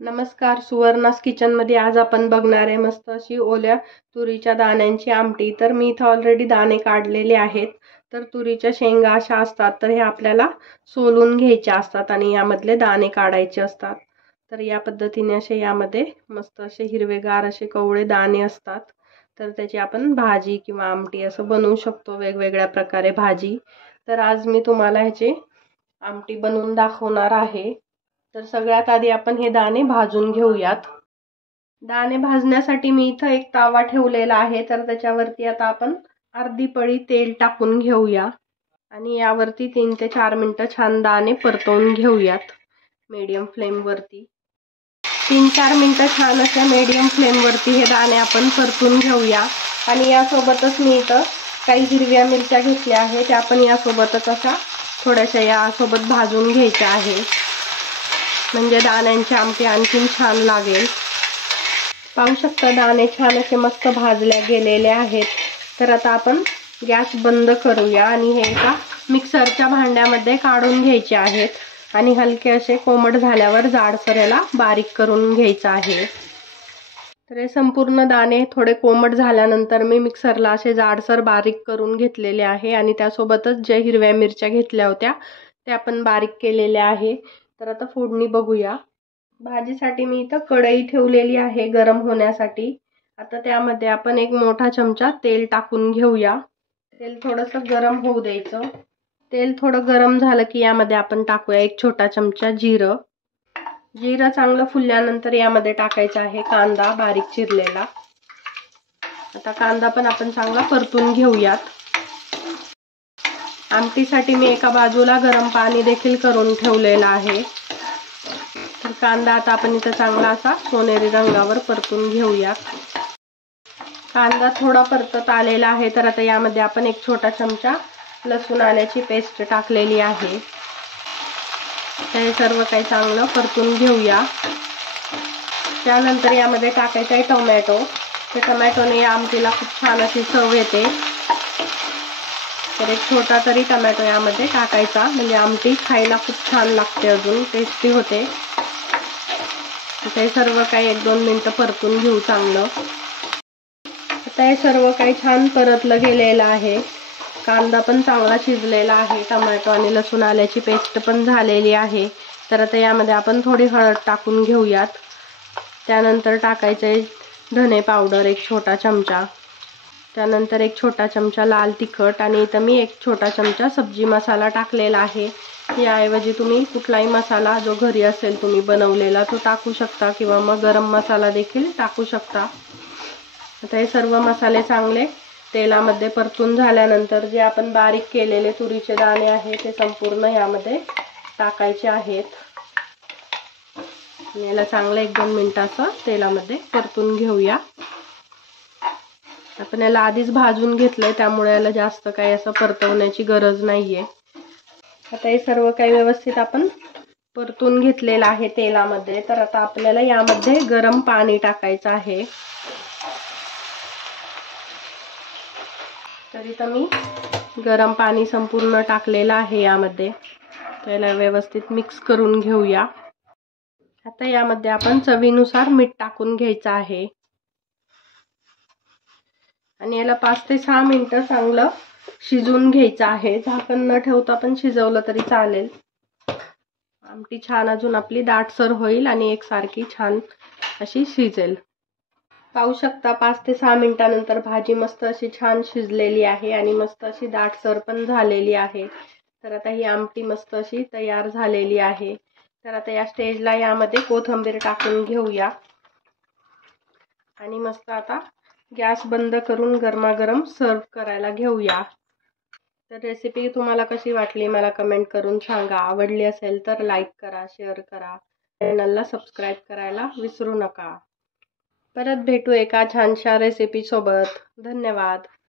नमस्कार, सुवर्णास किचनमध्ये आज आपण बघणार आहे मस्त अशी ओल्या तुरीच्या दाण्यांची आमटी। तर मी इथं ऑलरेडी दाणे काढलेले आहेत। तर तुरीच्या शेंगा अशा असतात, तर हे आपल्याला सोलून घ्यायचे असतात आणि यामधले दाणे काढायचे असतात। तर या पद्धतीने असे यामध्ये मस्त असे हिरवेगार असे कवळे दाणे असतात। तर त्याची आपण भाजी किंवा आमटी असं बनवू शकतो, वेगवेगळ्या प्रकारे भाजी। तर आज मी तुम्हाला ह्याची आमटी बनवून दाखवणार आहे। तर सगळ्यात आधी आपण हे दाणे भाजून घेऊयात। दाणे भाजण्यासाठी मी इथं एक तवा ठेवलेला आहे। तर त्याच्यावरती आता आपण अर्धी पळी तेल टाकून घेऊया आणि यावरती 3 ते 4 मिनिटं छान दाणे परतवून घेऊयात मीडियम फ्लेम वरती। 3-4 मिनिटं छान अशा मीडियम फ्लेम वरती हे दाणे आपण परतून घेऊया। आणि यासोबतच मी इथं काही हिरव्या मिरच्या घेतल्या आहेत, त्या आपण यासोबतच अशा थोड्याशा यासोबत भाजून घ्यायच्या आहे, म्हणजे दाण्यांची आमटी आणखीन छान लागेल। पाहू शकता दाणे छान असे मस्त भाजले गेलेले आहेत। तर आता आपण गॅस बंद करूया आणि हे एका मिक्सरच्या भांड्यामध्ये काढून घ्यायचे आहेत आणि हलके असे कोमट झाल्यावर जाडसर याला बारीक करून घ्यायचं आहे। तर हे संपूर्ण दाणे थोडे कोमट झाल्यानंतर मी मिक्सरला असे जाडसर बारीक करून घेतलेले आहे आणि त्यासोबतच जे हिरव्या मिरच्या घेतल्या होत्या त्या आपण बारीक केलेल्या आहे। तर आता फोडणी बघूया। भाजीसाठी मी इथं कढई ठेवलेली आहे गरम होण्यासाठी। आता त्यामध्ये आपण एक मोठा चमचा तेल टाकून घेऊया। तेल थोडंसं गरम होऊ द्यायचं। तेल थोडं गरम झालं की यामध्ये आपण टाकूया एक छोटा चमचा जिरं। जिरं चांगलं फुलल्यानंतर यामध्ये टाकायचा आहे कांदा बारीक चिरलेला। आता कांदा पण आपण चांगला परतून घेऊयात। आमटीसाठी मी एका बाजूला गरम पाणी देखील करून ठेवलेलं आहे। तर कांदा आता आपण इथं चांगला असा सोनेरी रंगावर परतून घेऊयात। कांदा थोडा परतत आलेला आहे। तर आता यामध्ये आपण एक छोटा चमचा लसूण आल्याची पेस्ट टाकलेली आहे। हे सर्व काही चांगलं परतून घेऊया। त्यानंतर यामध्ये टाकायचा आहे टोमॅटो। ते टोमॅटोने या आमटीला खूप छान अशी चव येते। तर एक छोटा तरी टोमॅटो यामध्ये टाकायचा, म्हणजे आमटी खायला खूप छान लागते, अजून टेस्टी होते। हे सर्व काही 1-2 मिनिटं परतून घेऊ चांगलं। आता हे सर्व काही छान परतलं गेलेलं आहे। कांदा पण चांगला शिजलेला आहे, टोमॅटो आणि लसूण आल्याची पेस्ट पण झालेली आहे। तर आता यामध्ये आपण थोडी हळद टाकून घेऊयात। त्यानंतर टाकायचे धने पावडर एक छोटा चमचा। त्यानंतर एक छोटा चमचा लाल तिखट आणि इथं मी एक छोटा चमचा सब्जी मसाला टाकलेला आहे। याऐवजी तुम्ही कुठलाही मसाला जो घरी असेल तुम्ही बनवलेला तो टाकू शकता किंवा मग गरम मसाला देखील टाकू शकता। आता हे सर्व मसाले चांगले तेलामध्ये परतून झाल्यानंतर जे आपण बारीक केलेले तुरीचे दाणे आहेत ते संपूर्ण यामध्ये टाकायचे आहेत। याला चांगलं 1-2 मिनिटं असं तेलामध्ये परतून घेऊया। आपण याला आधीच भाजून घेतलंय, त्यामुळे याला जास्त काही असं परतवण्याची गरज नाहीये। आता हे सर्व काही व्यवस्थित आपण परतून घेतलेलं आहे तेलामध्ये। तर आता आपल्याला यामध्ये गरम पाणी टाकायचं आहे। तर इथं मी गरम पाणी संपूर्ण टाकलेलं आहे यामध्ये। त्याला व्यवस्थित मिक्स करून घेऊया। आता यामध्ये आपण चवीनुसार मीठ टाकून घ्यायचं आहे आणि याला 5 ते 6 मिनिटं चांगलं शिजवून घ्यायचं आहे। झाकण न ठेवता पण शिजवलं तरी चालेल। आमटी छान अजून आपली दाटसर होईल आणि एकसारखी छान अशी शिजेल। पाहू शकता 5 ते 6 मिनिटांनंतर भाजी मस्त अशी छान शिजलेली आहे आणि मस्त अशी दाटसर पण झालेली आहे। तर आता ही आमटी मस्त अशी तयार झालेली आहे। तर आता या स्टेजला यामध्ये कोथिंबीर टाकून घेऊया आणि मस्त आता गॅस बंद करून गरमागरम सर्व करायला घेऊया। तर रेसिपी तुम्हाला कशी वाटली मला कमेंट करून सांगा। आवडली असेल तर लाईक करा, शेअर करा, चॅनलला सबस्क्राईब करायला विसरू नका। परत भेटू एका छानशा रेसिपी सोबत। धन्यवाद।